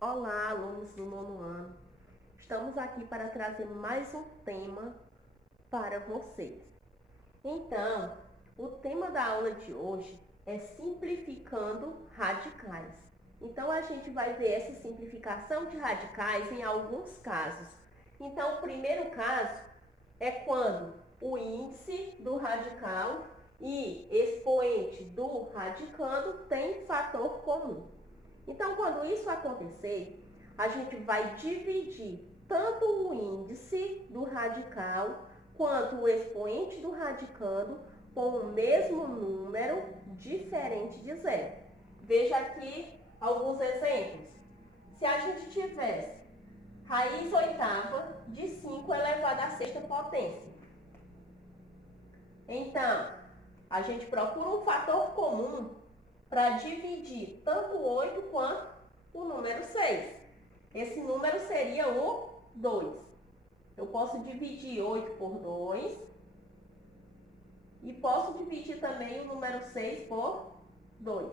Olá, alunos do nono ano. Estamos aqui para trazer mais um tema para vocês. Então, o tema da aula de hoje é simplificando radicais. Então, a gente vai ver essa simplificação de radicais em alguns casos. Então, o primeiro caso é quando o índice do radical e expoente do radicando tem fator comum. Então, quando isso acontecer, a gente vai dividir tanto o índice do radical quanto o expoente do radicando com o mesmo número diferente de zero. Veja aqui alguns exemplos. Se a gente tivesse raiz oitava de 5 elevado à sexta potência, então, a gente procura um fator comum para dividir tanto o 8 quanto o número 6. Esse número seria o 2. Eu posso dividir 8 por 2 e posso dividir também o número 6 por 2.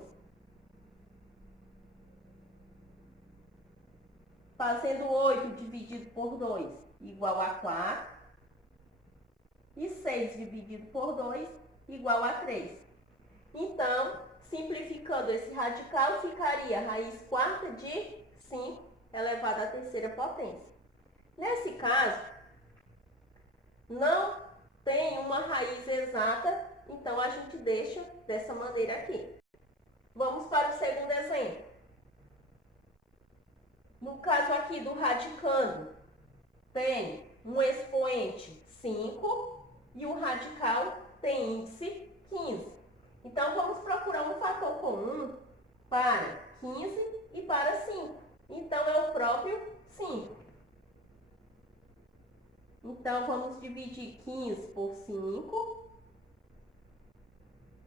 Fazendo 8 dividido por 2 igual a 4 e 6 dividido por 2 igual a 3. Então, simplificando esse radical, ficaria a raiz quarta de 5 elevado à terceira potência. Nesse caso, não tem uma raiz exata, então a gente deixa dessa maneira aqui. Vamos para o segundo exemplo. No caso aqui do radicando, tem um expoente 5 e o radical tem índice 15. Então, vamos procurar um fator comum para 15 e para 5. Então, é o próprio 5. Então, vamos dividir 15 por 5.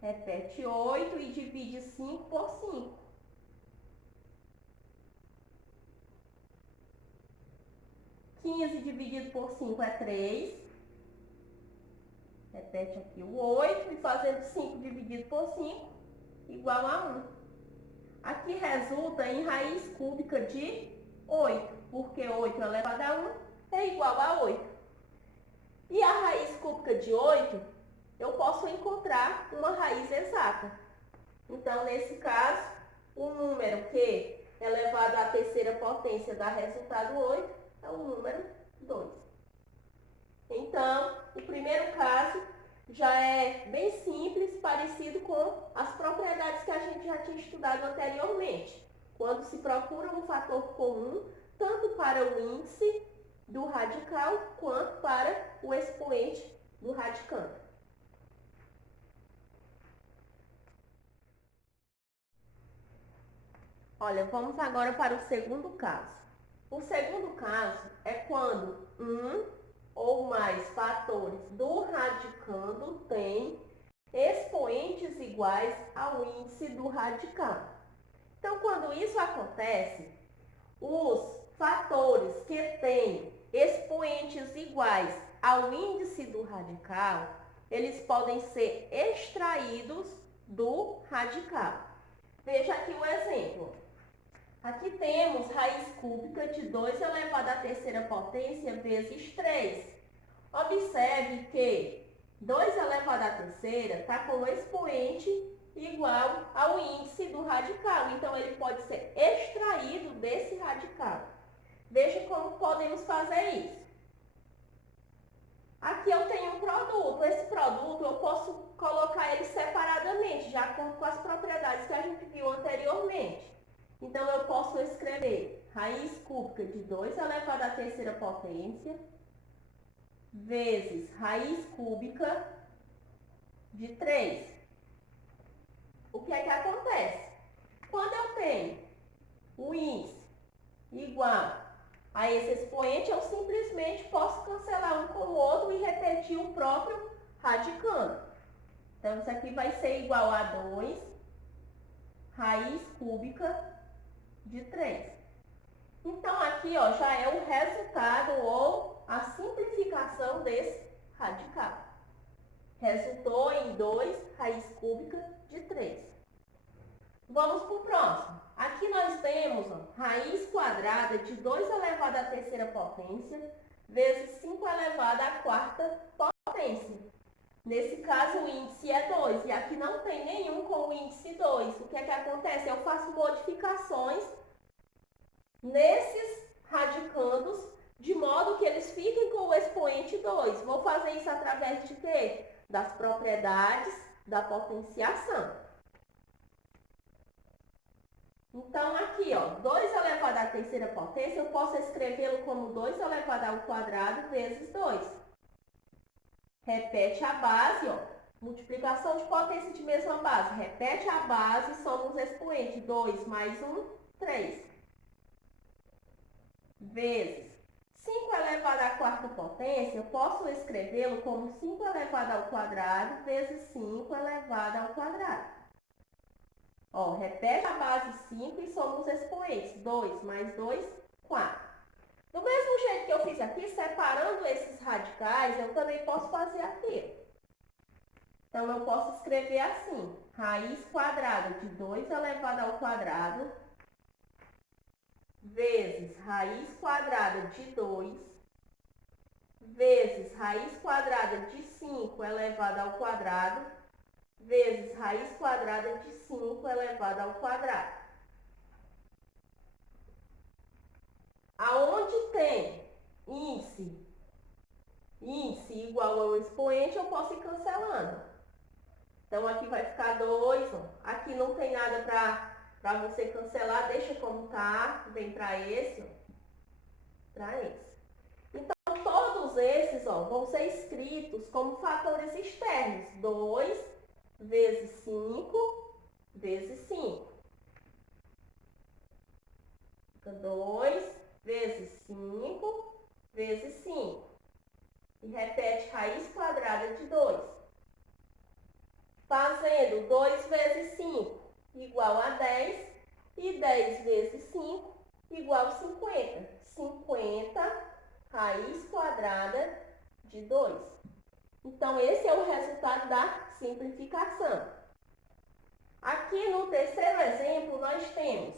Repete 8 e divide 5 por 5. 15 dividido por 5 é 3. Repete aqui o 8 e fazendo 5 dividido por 5 igual a 1. Aqui resulta em raiz cúbica de 8, porque 8 elevado a 1 é igual a 8. E a raiz cúbica de 8, eu posso encontrar uma raiz exata. Então, nesse caso, o número que elevado à terceira potência dá resultado 8 é o número 2. Então, o primeiro caso já é bem simples, parecido com as propriedades que a gente já tinha estudado anteriormente. Quando se procura um fator comum, tanto para o índice do radical quanto para o expoente do radicando. Olha, vamos agora para o segundo caso. O segundo caso é quando um ou mais fatores do radicando têm expoentes iguais ao índice do radical. Então, quando isso acontece, os fatores que têm expoentes iguais ao índice do radical, eles podem ser extraídos do radical. Veja aqui o exemplo. Aqui temos raiz cúbica de 2 elevado à terceira potência vezes 3. Observe que 2 elevado à terceira está com o expoente igual ao índice do radical. Então, ele pode ser extraído desse radical. Veja como podemos fazer isso. Aqui eu tenho um produto. Esse produto eu posso colocar ele separadamente, de acordo com as propriedades que a gente viu anteriormente. Então, eu posso escrever raiz cúbica de 2 elevado à terceira potência vezes raiz cúbica de 3. O que é que acontece? Quando eu tenho o índice igual a esse expoente, eu simplesmente posso cancelar um com o outro e repetir o próprio radicando. Então, isso aqui vai ser igual a 2 raiz cúbica de 3. Então, aqui ó, já é o resultado ou a simplificação desse radical. Resultou em 2 raiz cúbica de 3. Vamos para o próximo. Aqui nós temos ó, raiz quadrada de 2 elevado à terceira potência vezes 5 elevado à quarta potência. Nesse caso, o índice é 2 e aqui não tem nenhum com o índice 2. O que é que acontece? Eu faço modificações nesses radicandos de modo que eles fiquem com o expoente 2. Vou fazer isso através de quê? Das propriedades da potenciação. Então, aqui, ó, 2 elevado à terceira potência, eu posso escrevê-lo como 2 elevado ao quadrado vezes 2. Repete a base, ó, multiplicação de potência de mesma base. Repete a base, soma os expoentes. 2 mais 1, 3. Vezes 5 elevado à quarta potência, eu posso escrevê-lo como 5 elevado ao quadrado vezes 5 elevado ao quadrado. Ó, repete a base 5 e soma os expoentes. 2 mais 2, 4. Do mesmo jeito que eu fiz aqui, separando esses radicais, eu também posso fazer aqui. Então, eu posso escrever assim, raiz quadrada de 2 elevado ao quadrado vezes raiz quadrada de 2 vezes raiz quadrada de 5 elevado ao quadrado vezes raiz quadrada de 5 elevado ao quadrado. Aonde tem índice igual ao expoente, eu posso ir cancelando. Então, aqui vai ficar 2, ó. Aqui não tem nada para você cancelar, deixa como tá, vem para esse, ó, para esse. Então, todos esses, ó, vão ser escritos como fatores externos. 2 vezes 5 vezes 5. Fica 2 vezes 5 vezes 5. E repete raiz quadrada de 2. Fazendo 2 vezes 5 igual a 10 e 10 vezes 5 igual a 50. 50 raiz quadrada de 2. Então, esse é o resultado da simplificação. Aqui no terceiro exemplo, nós temos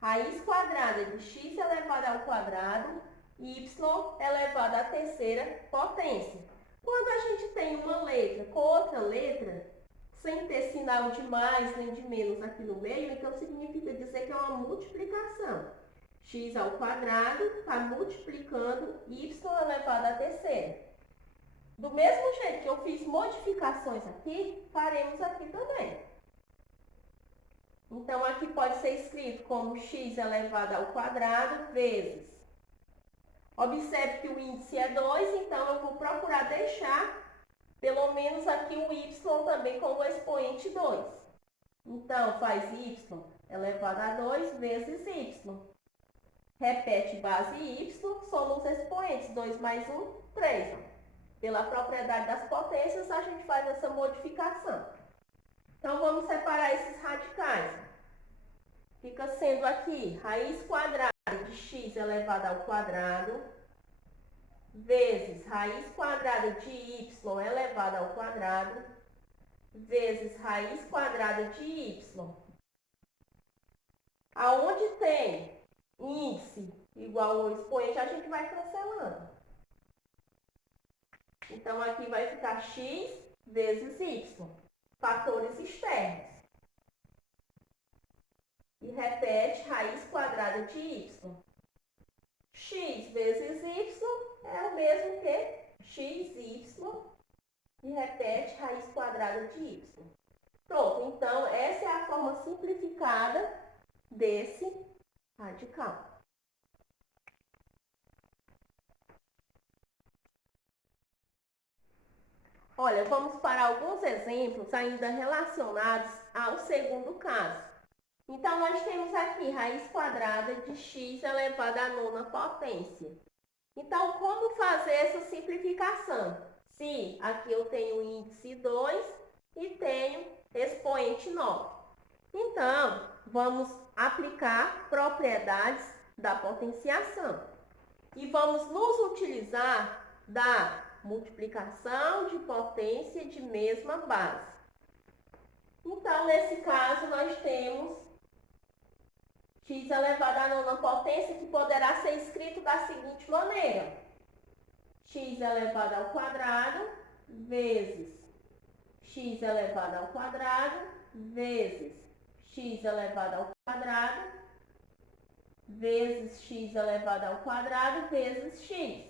raiz quadrada de x elevado ao quadrado e y elevado à terceira potência. Quando a gente tem uma letra com outra letra, sem ter sinal de mais nem de menos aqui no meio, então significa dizer que é uma multiplicação. X ao quadrado está multiplicando y elevado à terceira. Do mesmo jeito que eu fiz modificações aqui, faremos aqui também. Então, aqui pode ser escrito como x elevado ao quadrado vezes. Observe que o índice é 2, então eu vou procurar deixar pelo menos aqui o y também como expoente 2. Então, faz y elevado a 2 vezes y. Repete base y, soma os expoentes. 2 mais 1, 3. Pela propriedade das potências, a gente faz essa modificação. Então, vamos separar esses radicais. Fica sendo aqui raiz quadrada de x elevado ao quadrado vezes raiz quadrada de y elevado ao quadrado vezes raiz quadrada de y. Aonde tem índice igual ao expoente, a gente vai cancelando. Então, aqui vai ficar x vezes y, fatores externos. E repete raiz quadrada de y. X vezes y é o mesmo que xy e repete raiz quadrada de y. Pronto, então essa é a forma simplificada desse radical. Olha, vamos para alguns exemplos ainda relacionados ao segundo caso. Então, nós temos aqui raiz quadrada de x elevado à nona potência. Então, como fazer essa simplificação? Se aqui eu tenho índice 2 e tenho expoente 9. Então, vamos aplicar propriedades da potenciação. E vamos nos utilizar da multiplicação de potência de mesma base. Então, nesse caso, nós temos x elevado à nona potência, que poderá ser escrito da seguinte maneira: x elevado ao quadrado vezes x elevado ao quadrado vezes x elevado ao quadrado vezes x elevado ao quadrado vezes x.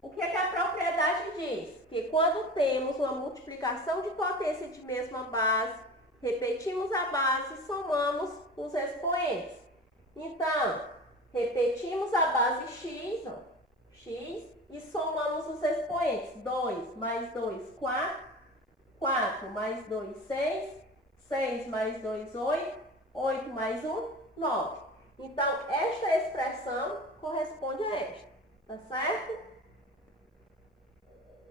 O que é que a propriedade diz? Que quando temos uma multiplicação de potência de mesma base, repetimos a base e somamos os expoentes. Então, repetimos a base x, x, e somamos os expoentes. 2 mais 2, 4. 4 mais 2, 6. 6 mais 2, 8. 8 mais 1, 9. Então, esta expressão corresponde a esta. Tá certo?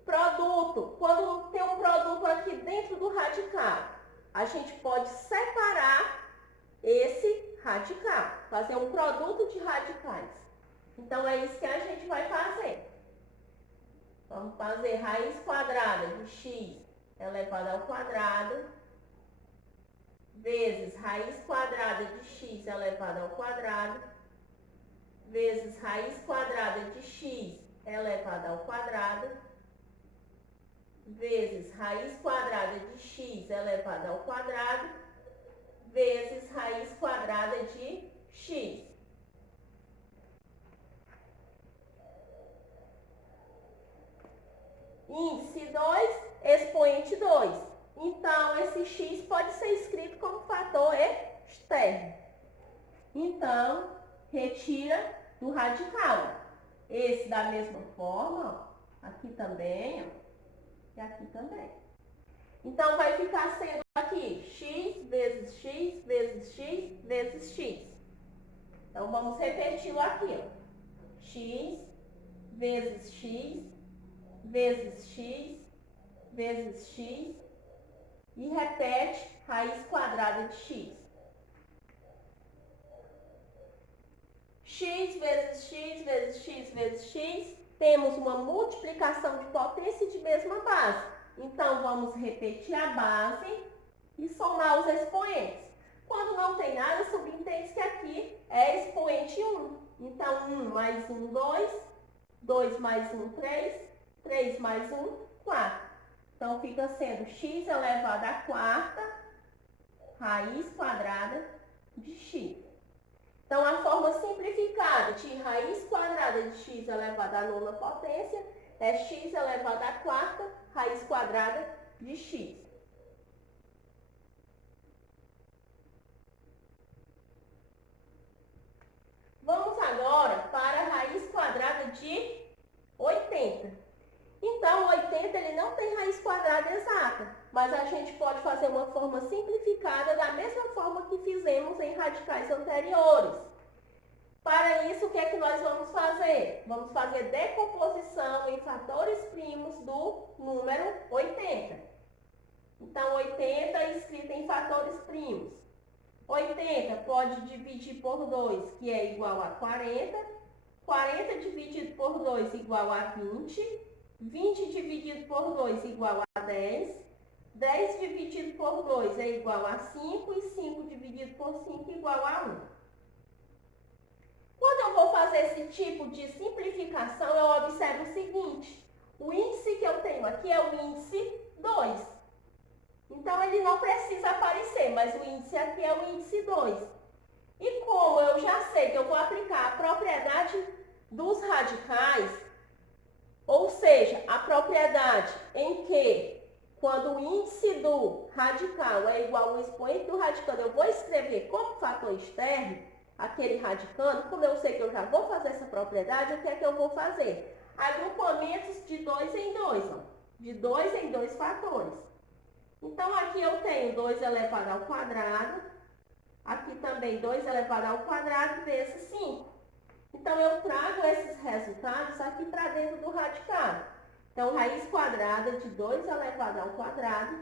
Produto. Quando tem um produto aqui dentro do radical, a gente pode separar esse radical, fazer um produto de radicais. Então, é isso que a gente vai fazer. Vamos fazer raiz quadrada de x elevado ao quadrado vezes raiz quadrada de x elevado ao quadrado vezes raiz quadrada de x elevado ao quadrado vezes raiz quadrada de x elevado ao quadrado vezes raiz quadrada de x. Índice 2, expoente 2. Então, esse x pode ser escrito como fator externo. Então, retira do radical. Esse da mesma forma, ó, aqui também, ó, e aqui também. Então, vai ficar sendo aqui x vezes x vezes x vezes x. Então, vamos repeti-lo aqui, ó. X vezes x vezes x vezes x e repete raiz quadrada de x. X vezes x vezes x vezes x, temos uma multiplicação de potência de mesma base. Então, vamos repetir a base e somar os expoentes. Quando não tem nada, subentende que aqui é expoente 1. Então, 1 mais 1, 2. 2 mais 1, 3. 3 mais 1, 4. Então, fica sendo x elevado à quarta raiz quadrada de x. Então, a forma simplificada de raiz quadrada de x elevado à nona potência é x elevado à quarta raiz quadrada de x. Vamos agora para a raiz quadrada de 80. Então, 80 ele não tem raiz quadrada exata, mas a gente pode fazer uma forma simplificada da mesma forma que fizemos em radicais anteriores. Para isso, o que é que nós vamos fazer? Vamos fazer decomposição em fatores primos do número 80. Então, 80 é escrito em fatores primos. 80 pode dividir por 2, que é igual a 40. 40 dividido por 2 igual a 20. 20 dividido por 2 igual a 10. 10 dividido por 2 é igual a 5. E 5 dividido por 5 igual a 1. Quando eu vou fazer esse tipo de simplificação, eu observo o seguinte: o índice que eu tenho aqui é o índice 2. Então, ele não precisa aparecer, mas o índice aqui é o índice 2. E como eu já sei que eu vou aplicar a propriedade dos radicais, ou seja, a propriedade em que, quando o índice do radical é igual ao expoente do radicando, eu vou escrever como fator externo aquele radicando, como eu sei que eu já vou fazer essa propriedade, o que é que eu vou fazer? Agrupamentos de 2 em 2, ó, de 2 em 2 fatores. Então, aqui eu tenho 2 elevado ao quadrado, aqui também 2 elevado ao quadrado vezes 5. Então, eu trago esses resultados aqui para dentro do radical. Então, raiz quadrada de 2 elevado ao quadrado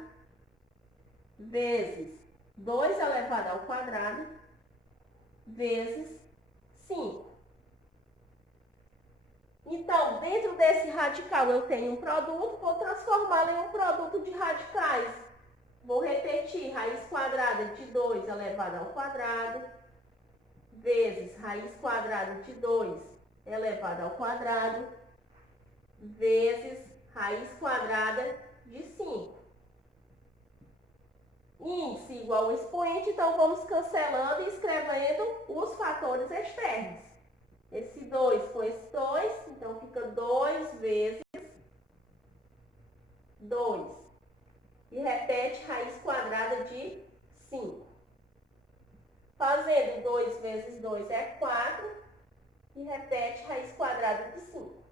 vezes 2 elevado ao quadrado vezes 5. Então, dentro desse radical eu tenho um produto, vou transformá-lo em um produto de radicais. Vou repetir, raiz quadrada de 2 elevado ao quadrado, vezes raiz quadrada de 2 elevado ao quadrado, vezes raiz quadrada de 5. Índice igual ao expoente, então vamos cancelando e escrevendo os fatores externos. Esse 2 com esse 2, então fica 2 vezes 2. E repete raiz quadrada de 5. Fazendo 2 vezes 2 é 4. E repete raiz quadrada de 5.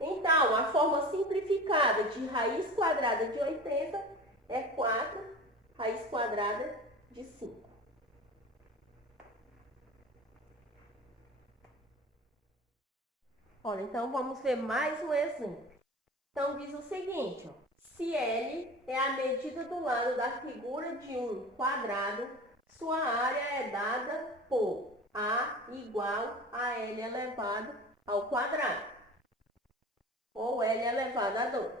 Então, a forma simplificada de raiz quadrada de 80 é 4 raiz quadrada de 5. Olha, então vamos ver mais um exemplo. Então, diz o seguinte, ó, se L é a medida do lado da figura de um quadrado, sua área é dada por A igual a L elevado ao quadrado, ou L elevado a 2.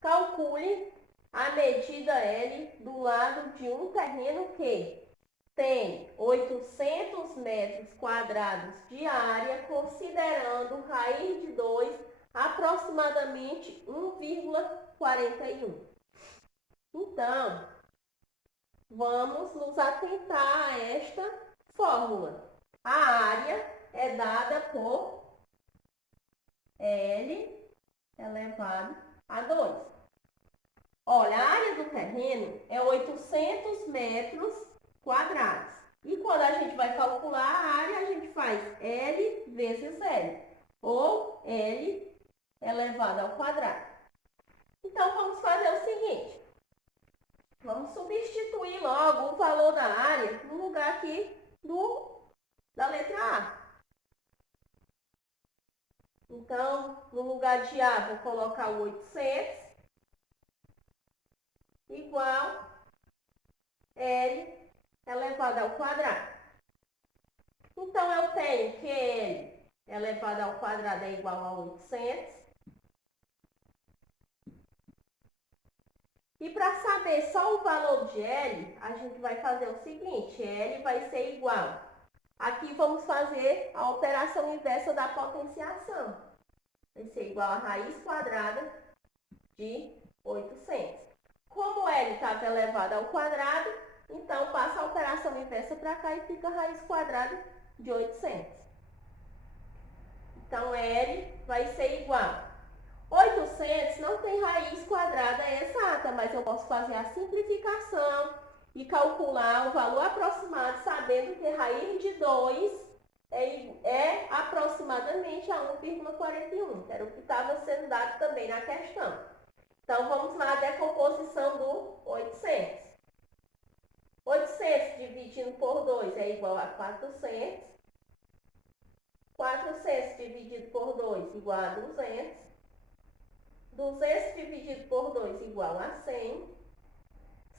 Calcule a medida L do lado de um terreno que tem 800 metros quadrados de área, considerando raiz de 2 aproximadamente 1,41. Então, vamos nos atentar a esta fórmula. A área é dada por L elevado a 2. Olha, a área do terreno é 800 metros quadrados. E quando a gente vai calcular a área, a gente faz L vezes L, ou L elevado ao quadrado. Então, vamos fazer o seguinte. Vamos substituir logo o valor da área no lugar aqui da letra A. Então, no lugar de A, vou colocar o 800 igual L elevado ao quadrado. Então, eu tenho que L elevado ao quadrado é igual a 800. E para saber só o valor de L, a gente vai fazer o seguinte, L vai ser igual. Aqui vamos fazer a operação inversa da potenciação. Vai ser igual a raiz quadrada de 800. Como L estava elevado ao quadrado, então passa a operação inversa para cá e fica a raiz quadrada de 800. Então, L vai ser igual. 800 não tem raiz quadrada exata, mas eu posso fazer a simplificação e calcular o valor aproximado, sabendo que raiz de 2 é aproximadamente a 1,41, que era o que estava sendo dado também na questão. Então, vamos lá, a decomposição do 800. 800 dividido por 2 é igual a 400. 400 dividido por 2 igual a 200. 200 dividido por 2 igual a 100.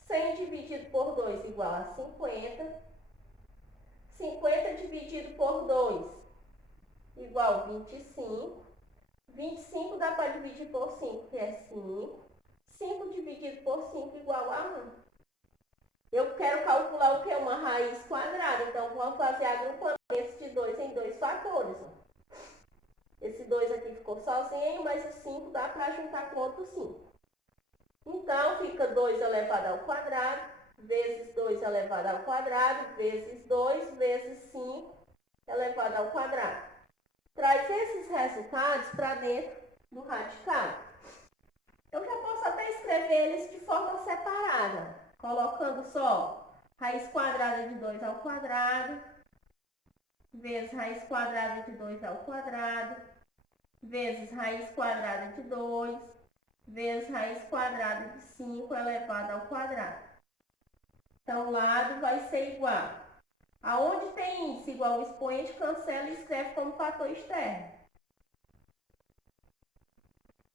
100 dividido por 2 igual a 50. 50 dividido por 2 igual a 25. 25 dá para dividir por 5, que é 5. 5 dividido por 5 igual a 1. Eu quero calcular o que? Uma raiz quadrada. Então, vamos fazer agrupamentos de 2 em 2 fatores. Esse 2 aqui ficou sozinho, mas o 5 dá para juntar com outro 5. Então, fica 2 elevado ao quadrado, vezes 2 elevado ao quadrado, vezes 2, vezes 5 elevado ao quadrado. Traz esses resultados para dentro do radical. Eu já posso até escrever eles de forma separada, colocando só raiz quadrada de 2 ao quadrado, vezes raiz quadrada de 2 ao quadrado, vezes raiz quadrada de 2, vezes raiz quadrada de 5 elevado ao quadrado. Então, o lado vai ser igual. Aonde tem índice igual ao expoente, cancela e escreve como fator externo.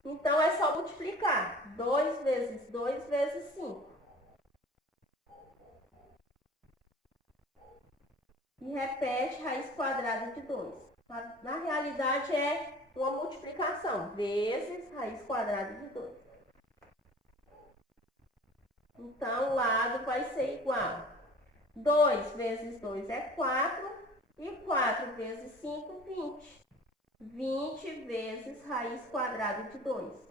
Então, é só multiplicar. 2 vezes 2 vezes 5. E repete raiz quadrada de 2. Na realidade, é uma multiplicação. Vezes raiz quadrada de 2. Então, o lado vai ser igual. 2 vezes 2 é 4. E 4 vezes 5, 20. 20 vezes raiz quadrada de 2.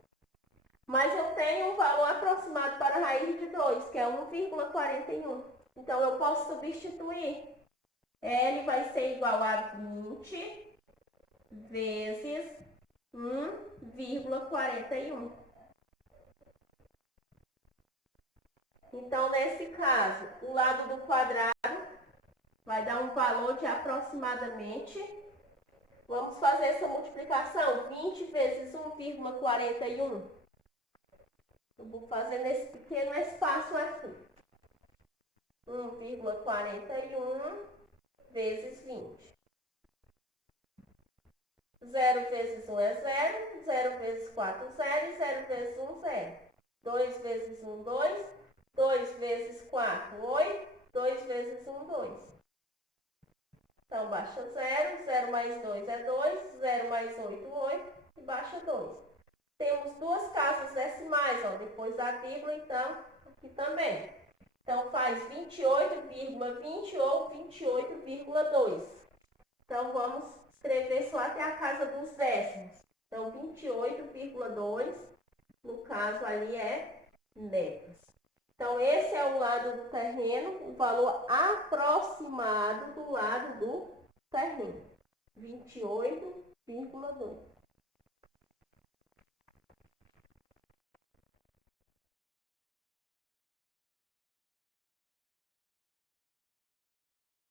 Mas eu tenho um valor aproximado para a raiz de 2, que é 1,41. Então, eu posso substituir. L vai ser igual a 20 vezes 1,41. Então, nesse caso, o lado do quadrado vai dar um valor de aproximadamente. Vamos fazer essa multiplicação. 20 vezes 1,41. Eu vou fazer nesse pequeno espaço aqui. 1,41 vezes 20. 0 vezes 1 é 0. 0 vezes 4, 0. 0 vezes 1, 0. 2 vezes 1, 2. 2 vezes 4, 8. 2 vezes 1, 2. Então, baixa 0. 0 mais 2 é 2. 0 mais 8, 8. E baixa 2. Temos duas casas decimais, ó, depois da vírgula, então, aqui também. Então, faz 28,20 ou 28,2. Então, vamos escrever só até a casa dos décimos. Então, 28,2, no caso ali é metros. Então, esse é o lado do terreno, o valor aproximado do lado do terreno. 28,2.